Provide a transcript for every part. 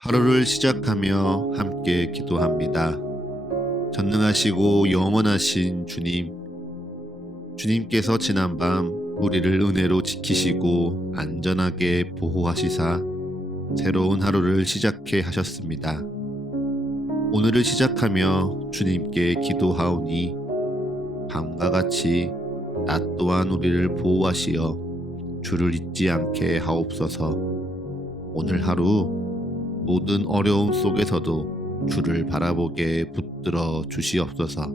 하루를 시작하며 함께 기도합니다. 전능하시고 영원하신 주님, 주님께서 지난밤 우리를 은혜로 지키시고 안전하게 보호하시사 새로운 하루를 시작해 하셨습니다. 오늘을 시작하며 주님께 기도하오니 밤과 같이 낮 또한 우리를 보호하시어 주를 잊지 않게 하옵소서. 오늘 하루 모든 어려움 속에서도 주를 바라보게 붙들어 주시옵소서.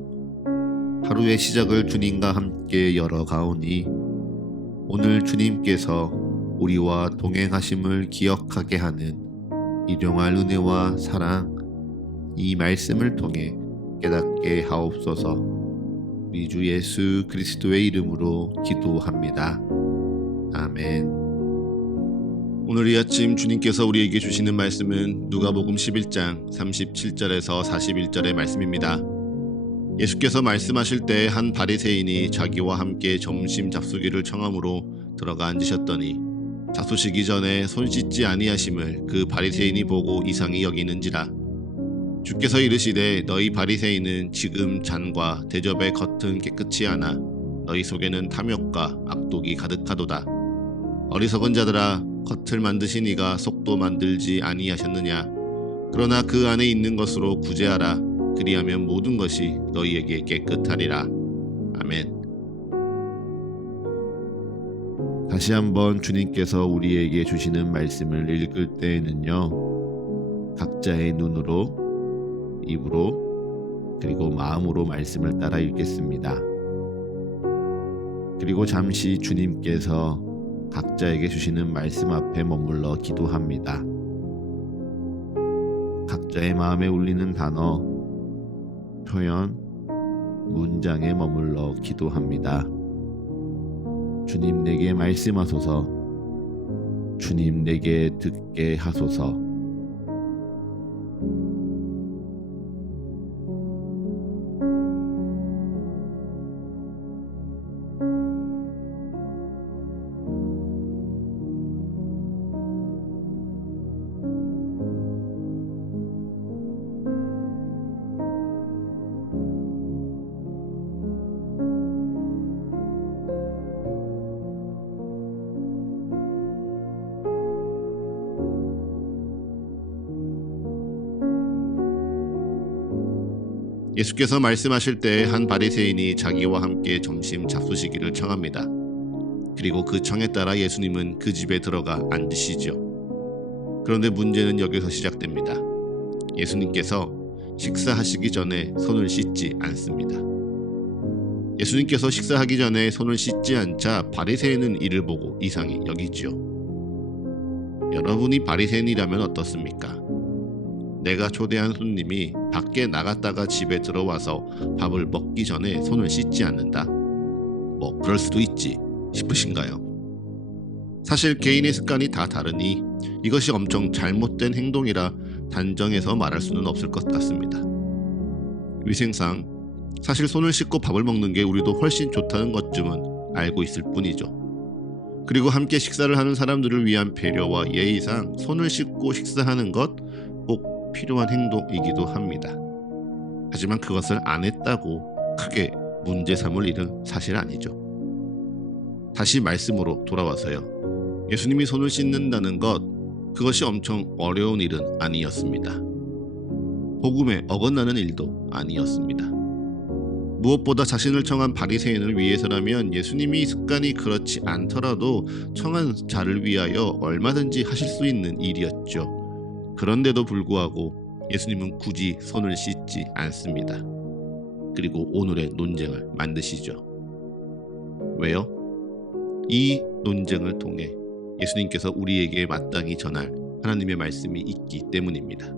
하루의 시작을 주님과 함께 열어가오니 오늘 주님께서 우리와 동행하심을 기억하게 하는 일용할 은혜와 사랑, 이 말씀을 통해 깨닫게 하옵소서. 우리 주 예수 그리스도의 이름으로 기도합니다. 아멘. 오늘 이 아침 주님께서 우리에게 주시는 말씀은 누가복음 11장 37절에서 41절의 말씀입니다. 예수께서 말씀하실 때 한 바리새인이 자기와 함께 점심 잡수기를 청함으로 들어가 앉으셨더니 잡수시기 전에 손 씻지 아니하심을 그 바리새인이 보고 이상히 여기는지라. 주께서 이르시되 너희 바리새인은 지금 잔과 대접의 겉은 깨끗이 하나 너희 속에는 탐욕과 악독이 가득하도다. 어리석은 자들아, 겉을 만드신 이가 속도 만들지 아니하셨느냐. 그러나 그 안에 있는 것으로 구제하라. 그리하면 모든 것이 너희에게 깨끗하리라. 아멘. 다시 한번 주님께서 우리에게 주시는 말씀을 읽을 때에는요, 각자의 눈으로, 입으로, 그리고 마음으로 말씀을 따라 읽겠습니다. 그리고 잠시 주님께서 각자에게 주시는 말씀 앞에 머물러 기도합니다. 각자의 마음에 울리는 단어, 표현, 문장에 머물러 기도합니다. 주님 내게 말씀하소서. 주님 내게 듣게 하소서. 예수께서 말씀하실 때 한 바리새인이 자기와 함께 점심 잡수시기를 청합니다. 그리고 그 청에 따라 예수님은 그 집에 들어가 앉으시죠. 그런데 문제는 여기서 시작됩니다. 예수님께서 식사하시기 전에 손을 씻지 않습니다. 예수님께서 식사하기 전에 손을 씻지 않자 바리새인은 이를 보고 이상히 여기지요. 여러분이 바리새인이라면 어떻습니까? 내가 초대한 손님이 밖에 나갔다가 집에 들어와서 밥을 먹기 전에 손을 씻지 않는다? 그럴 수도 있지 싶으신가요? 사실 개인의 습관이 다 다르니 이것이 엄청 잘못된 행동이라 단정해서 말할 수는 없을 것 같습니다. 위생상 사실 손을 씻고 밥을 먹는 게 우리도 훨씬 좋다는 것쯤은 알고 있을 뿐이죠. 그리고 함께 식사를 하는 사람들을 위한 배려와 예의상 손을 씻고 식사하는 것 꼭 필요한 행동이기도 합니다. 하지만 그것을 안 했다고 크게 문제 삼을 일은 사실 아니죠. 다시 말씀으로 돌아와서요. 예수님이 손을 씻는다는 것, 그것이 엄청 어려운 일은 아니었습니다. 복음에 어긋나는 일도 아니었습니다. 무엇보다 자신을 청한 바리새인을 위해서라면 예수님이 습관이 그렇지 않더라도 청한 자를 위하여 얼마든지 하실 수 있는 일이었죠. 그런데도 불구하고 예수님은 굳이 손을 씻지 않습니다. 그리고 오늘의 논쟁을 만드시죠. 왜요? 이 논쟁을 통해 예수님께서 우리에게 마땅히 전할 하나님의 말씀이 있기 때문입니다.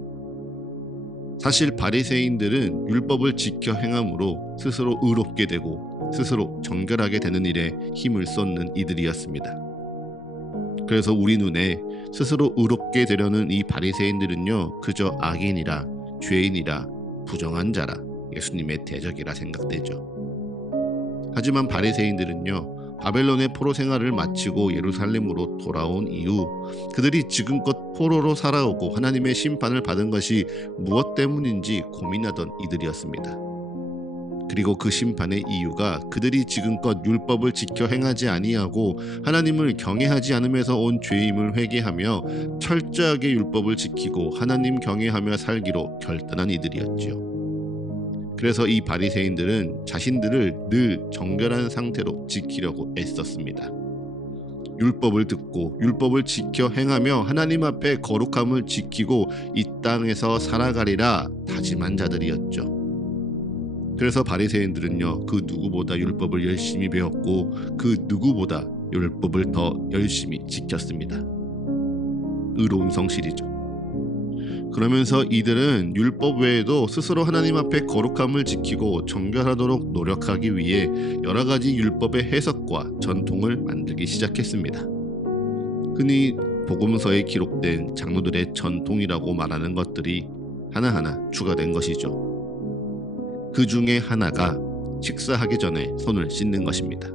사실 바리새인들은 율법을 지켜 행함으로 스스로 의롭게 되고 스스로 정결하게 되는 일에 힘을 쏟는 이들이었습니다. 그래서 우리 눈에 스스로 의롭게 되려는 이 바리새인들은요, 그저 악인이라, 죄인이라, 부정한 자라, 예수님의 대적이라 생각되죠. 하지만 바리새인들은요, 바벨론의 포로 생활을 마치고 예루살렘으로 돌아온 이후 그들이 지금껏 포로로 살아오고 하나님의 심판을 받은 것이 무엇 때문인지 고민하던 이들이었습니다. 그리고 그 심판의 이유가 그들이 지금껏 율법을 지켜 행하지 아니하고 하나님을 경외하지 않음에서 온 죄임을 회개하며 철저하게 율법을 지키고 하나님 경외하며 살기로 결단한 이들이었지요. 그래서 이 바리새인들은 자신들을 늘 정결한 상태로 지키려고 애썼습니다. 율법을 듣고 율법을 지켜 행하며 하나님 앞에 거룩함을 지키고 이 땅에서 살아가리라 다짐한 자들이었죠. 그래서 바리새인들은요, 그 누구보다 율법을 열심히 배웠고 그 누구보다 율법을 더 열심히 지켰습니다. 의로운 성실이죠. 그러면서 이들은 율법 외에도 스스로 하나님 앞에 거룩함을 지키고 정결하도록 노력하기 위해 여러 가지 율법의 해석과 전통을 만들기 시작했습니다. 흔히 복음서에 기록된 장로들의 전통이라고 말하는 것들이 하나하나 추가된 것이죠. 그 중에 하나가 식사하기 전에 손을 씻는 것입니다.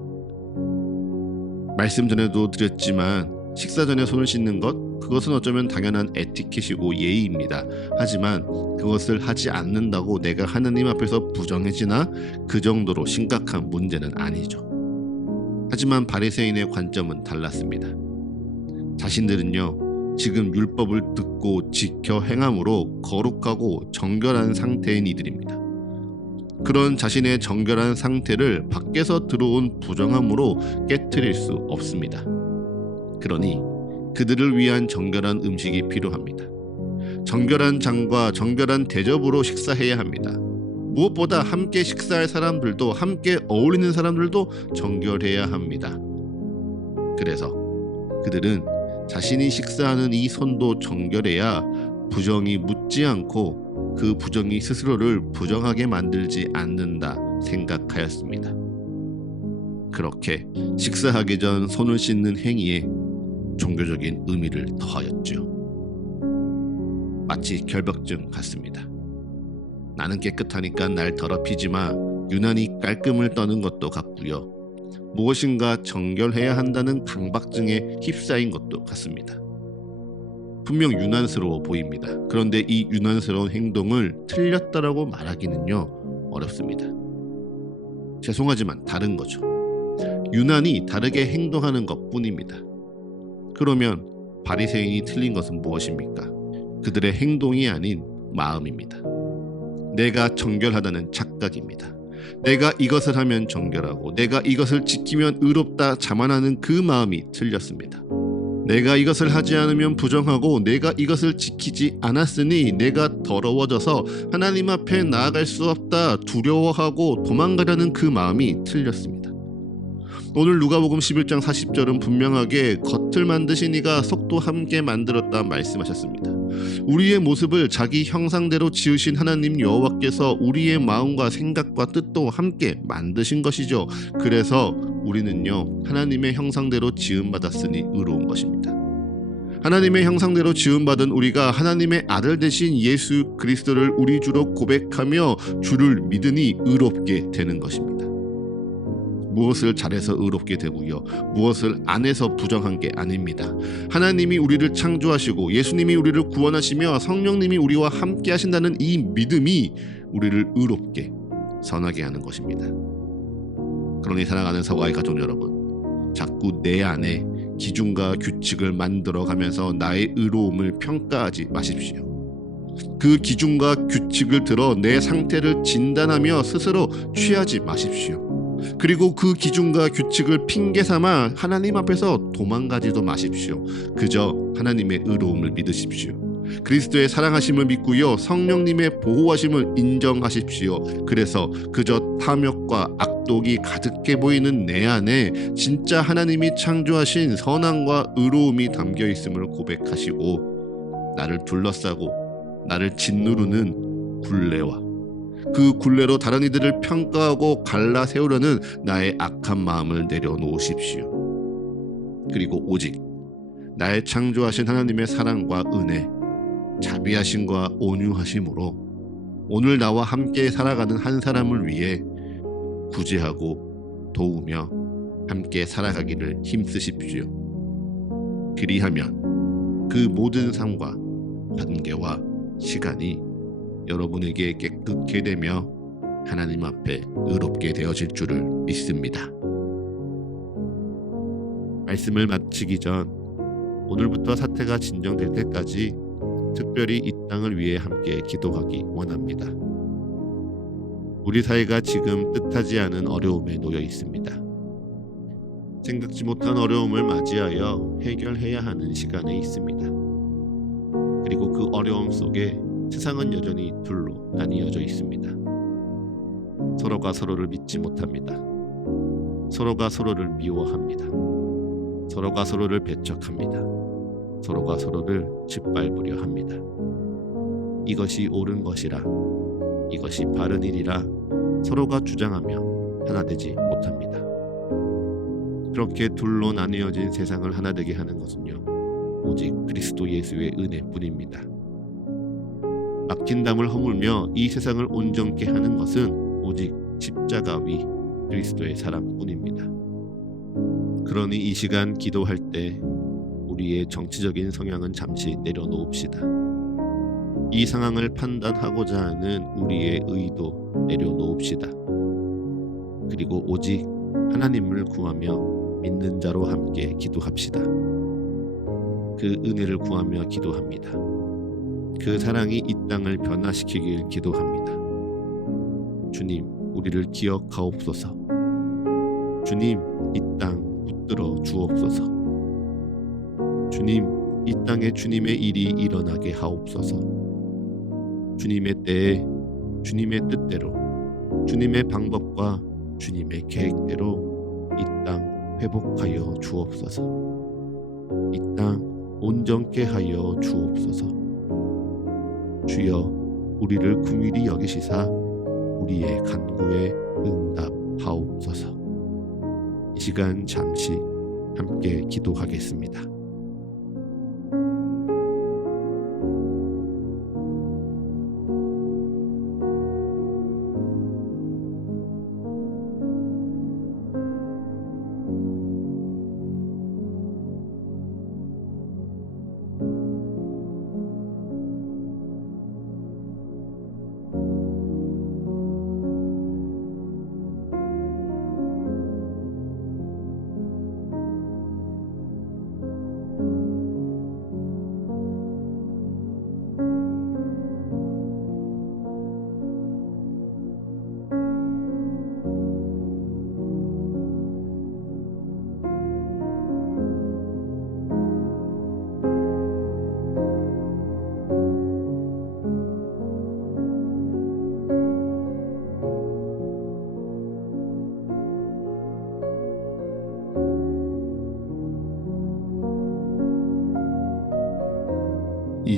말씀 전에도 드렸지만 식사 전에 손을 씻는 것, 그것은 어쩌면 당연한 에티켓이고 예의입니다. 하지만 그것을 하지 않는다고 내가 하나님 앞에서 부정해지나? 그 정도로 심각한 문제는 아니죠. 하지만 바리새인의 관점은 달랐습니다. 자신들은요, 지금 율법을 듣고 지켜 행함으로 거룩하고 정결한 상태인 이들입니다. 그런 자신의 정결한 상태를 밖에서 들어온 부정함으로 깨트릴 수 없습니다. 그러니 그들을 위한 정결한 음식이 필요합니다. 정결한 장과 정결한 대접으로 식사해야 합니다. 무엇보다 함께 식사할 사람들도, 함께 어울리는 사람들도 정결해야 합니다. 그래서 그들은 자신이 식사하는 이 손도 정결해야 부정이 묻지 않고 그 부정이 스스로를 부정하게 만들지 않는다 생각하였습니다. 그렇게 식사하기 전 손을 씻는 행위에 종교적인 의미를 더하였죠. 마치 결벽증 같습니다. 나는 깨끗하니까 날 더럽히지 마, 유난히 깔끔을 떠는 것도 같고요. 무엇인가 정결해야 한다는 강박증에 휩싸인 것도 같습니다. 분명 유난스러워 보입니다. 그런데 이 유난스러운 행동을 틀렸다라고 말하기는요, 어렵습니다. 죄송하지만 다른 거죠. 유난히 다르게 행동하는 것뿐입니다. 그러면 바리새인이 틀린 것은 무엇입니까? 그들의 행동이 아닌 마음입니다. 내가 정결하다는 착각입니다. 내가 이것을 하면 정결하고 내가 이것을 지키면 의롭다 자만하는 그 마음이 틀렸습니다. 내가 이것을 하지 않으면 부정하고 내가 이것을 지키지 않았으니 내가 더러워져서 하나님 앞에 나아갈 수 없다 두려워하고 도망가려는 그 마음이 틀렸습니다. 오늘 누가복음 11장 40절은 분명하게 겉을 만드신 이가 속도 함께 만들었다 말씀하셨습니다. 우리의 모습을 자기 형상대로 지으신 하나님 여호와께서 우리의 마음과 생각과 뜻도 함께 만드신 것이죠. 그래서 우리는요, 하나님의 형상대로 지음받았으니 의로운 것입니다. 하나님의 형상대로 지음받은 우리가 하나님의 아들 되신 예수 그리스도를 우리 주로 고백하며 주를 믿으니 의롭게 되는 것입니다. 무엇을 잘해서 의롭게 되고요, 무엇을 안 해서 부정한 게 아닙니다. 하나님이 우리를 창조하시고 예수님이 우리를 구원하시며 성령님이 우리와 함께 하신다는 이 믿음이 우리를 의롭게 선하게 하는 것입니다. 그러니 사랑하는 서가의 가족 여러분, 자꾸 내 안에 기준과 규칙을 만들어가면서 나의 의로움을 평가하지 마십시오. 그 기준과 규칙을 들어 내 상태를 진단하며 스스로 취하지 마십시오. 그리고 그 기준과 규칙을 핑계 삼아 하나님 앞에서 도망가지도 마십시오. 그저 하나님의 의로움을 믿으십시오. 그리스도의 사랑하심을 믿고요, 성령님의 보호하심을 인정하십시오. 그래서 그저 탐욕과 악독이 가득해 보이는 내 안에 진짜 하나님이 창조하신 선함과 의로움이 담겨 있음을 고백하시고, 나를 둘러싸고 나를 짓누르는 굴레와 그 굴레로 다른 이들을 평가하고 갈라 세우려는 나의 악한 마음을 내려놓으십시오. 그리고 오직 나의 창조하신 하나님의 사랑과 은혜, 자비하심과 온유하심으로 오늘 나와 함께 살아가는 한 사람을 위해 구제하고 도우며 함께 살아가기를 힘쓰십시오. 그리하면 그 모든 삶과 관계와 시간이 여러분에게 깨끗게 되며 하나님 앞에 의롭게 되어질 줄을 믿습니다. 말씀을 마치기 전 오늘부터 사태가 진정될 때까지 특별히 이 땅을 위해 함께 기도하기 원합니다. 우리 사회가 지금 뜻하지 않은 어려움에 놓여 있습니다. 생각지 못한 어려움을 맞이하여 해결해야 하는 시간에 있습니다. 그리고 그 어려움 속에 세상은 여전히 둘로 나뉘어져 있습니다. 서로가 서로를 믿지 못합니다. 서로가 서로를 미워합니다. 서로가 서로를 배척합니다. 서로가 서로를 짓밟으려 합니다. 이것이 옳은 것이라, 이것이 바른 일이라 서로가 주장하며 하나 되지 못합니다. 그렇게 둘로 나뉘어진 세상을 하나 되게 하는 것은요, 오직 그리스도 예수의 은혜뿐입니다. 막힌 담을 허물며 이 세상을 온전케 하는 것은 오직 십자가 위 그리스도의 사랑뿐입니다. 그러니 이 시간 기도할 때 우리의 정치적인 성향은 잠시 내려놓읍시다. 이 상황을 판단하고자 하는 우리의 의도 내려놓읍시다. 그리고 오직 하나님을 구하며 믿는 자로 함께 기도합시다. 그 은혜를 구하며 기도합니다. 그 사랑이 이 땅을 변화시키길 기도합니다. 주님, 우리를 기억하옵소서. 주님, 이 땅 붙들어 주옵소서. 주님, 이 땅에 주님의 일이 일어나게 하옵소서. 주님의 때에 주님의 뜻대로, 주님의 방법과 주님의 계획대로 이 땅 회복하여 주옵소서. 이 땅 온전케 하여 주옵소서. 주여, 우리를 긍휼히 여기시사 우리의 간구에 응답하옵소서. 이 시간 잠시 함께 기도하겠습니다.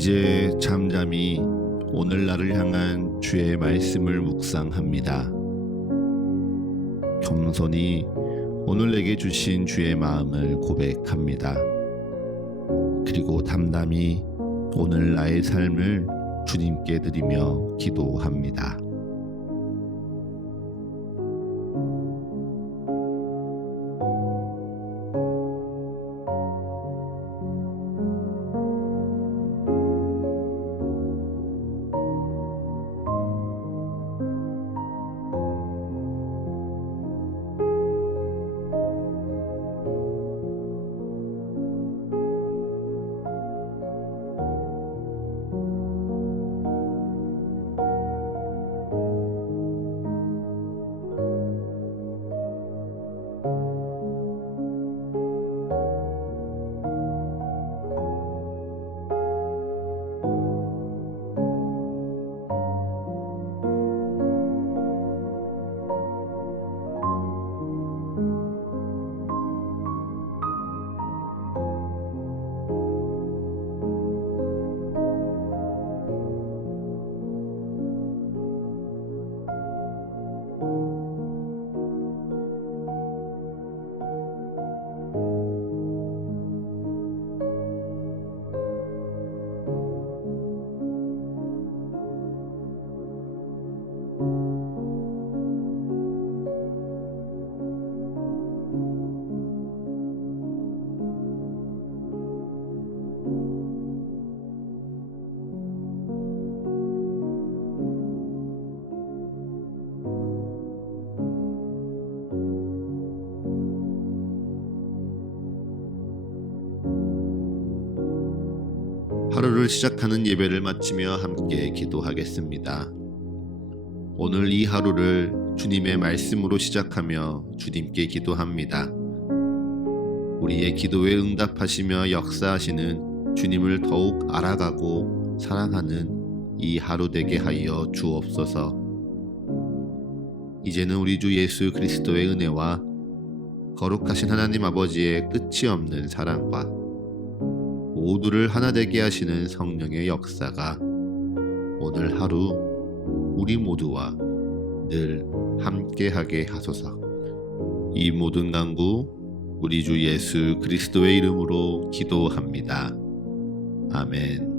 이제 잠잠히 오늘날을 향한 주의 말씀을 묵상합니다. 겸손히 오늘 내게 주신 주의 마음을 고백합니다. 그리고 담담히 오늘 나의 삶을 주님께 드리며 기도합니다. 하루를 시작하는 예배를 마치며 함께 기도하겠습니다. 오늘 이 하루를 주님의 말씀으로 시작하며 주님께 기도합니다. 우리의 기도에 응답하시며 역사하시는 주님을 더욱 알아가고 사랑하는 이 하루 되게 하여 주옵소서. 이제는 우리 주 예수 그리스도의 은혜와 거룩하신 하나님 아버지의 끝이 없는 사랑과 모두를 하나 되게 하시는 성령의 역사가 오늘 하루 우리 모두와 늘 함께하게 하소서. 이 모든 간구 우리 주 예수 그리스도의 이름으로 기도합니다. 아멘.